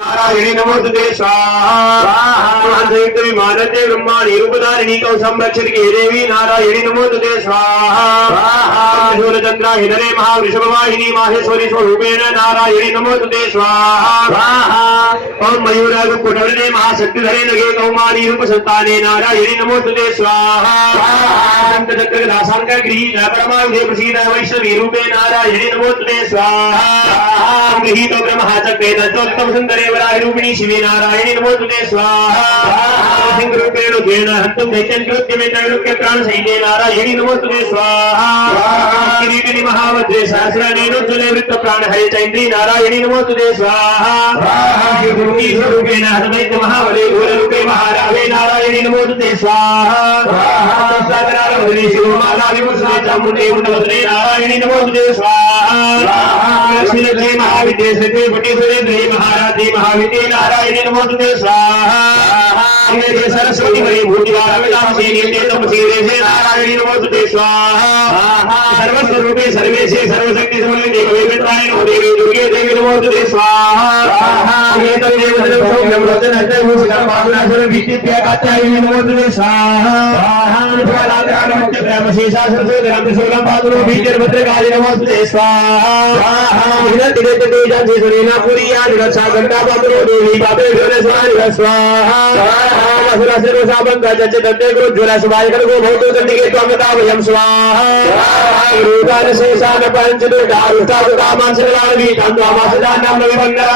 नारायणी नमोस्तुते स्वाहा संयुक्त विमानते ब्रह्माणि रूपधारिणी कौ संरक्षण के देवी नारायणी नमोस्तुते स्वाहा सूर्यचंद्रा हिदरे महावृषभवाहिनी माहेश्वरी स्वरूपेण नारायणी नमोस्तुते स्वाहा ओम मयूराग कुटवरने महाशक्तिधरे नगे कौमारी रूप संताने नारायणी नमोस्तुते स्वाहा चक्र दासांक गृहीत परमाविधे प्रसीद वैष्णवी रूपे नारायणी नमोस्तुते स्वाहा गृहीत ब्रह्मचक्रे तत्त्वोत्तम सुंदरे वराहि रूपिणी शिवे नारायणी नमोस्तुते स्वाहा सिंह रूपेण रुद्रेण हन्तुं दैत्यं कृत्यमे त्रैलोक्य प्राण सहिते नारायणी नमोस्तुते स्वाहा किरीटिनि महावज्रे सहस्रानेनोज्ज्वले वृत्त प्राण हरे चैन्द्री नारायणी नमोस्तुते स्वाहा गुरुनी स्वरूपेण हरदैत्य महाबले घोररूपे महारावे नारायणी नमोस्तुते स्वाहा सहस्रावरे शिरोमाला विभूषणे चामुण्डे मुण्डवदने नारायणी नमोस्तुते स्वाहा लक्ष्मीनगरे महाविद्ये श्रीते पटीश्वरेन्द्रे महाराजे महाविद्ये नारायणी नमोस्तुते स्वाहा सरस्वती हरे भूतिवारविलासिनी तमसीदेशे नारायणी नमोस्तुते स्वाहा सर्वस्वरूपे सर्वेशे सर्वशक्ति समन्विते भवेत्राय नमो देवी दुर्गे देवी नमोस्तुते स्वाहा एतदेव सर्वं सौम्यं रचनते भूषणमाधुरासुर विचित्य कात्यायनी नमोस्तुते स्वाहा फलाद्रानमत्य प्रेमशेषा सरस्वतीराम त्रिशूलं पादुरो बीजर्भद्रकाली नमोस्तुते स्वाहा हिरण्यते तेजं सुरेना पुरिया निरक्षा घंटा पादुरो देवी पादे गणेशाय स्वाहा असुरा सर्वसाबंगा जच्चे दत्ते गुरुज्वला सुभाय करगो भौतो दंडिके त्वमता वयं स्वाहा रूपान शेषान पंचदुर्गा रुष्टा कामान सर्वाणि तन्वामासदानं विभंगा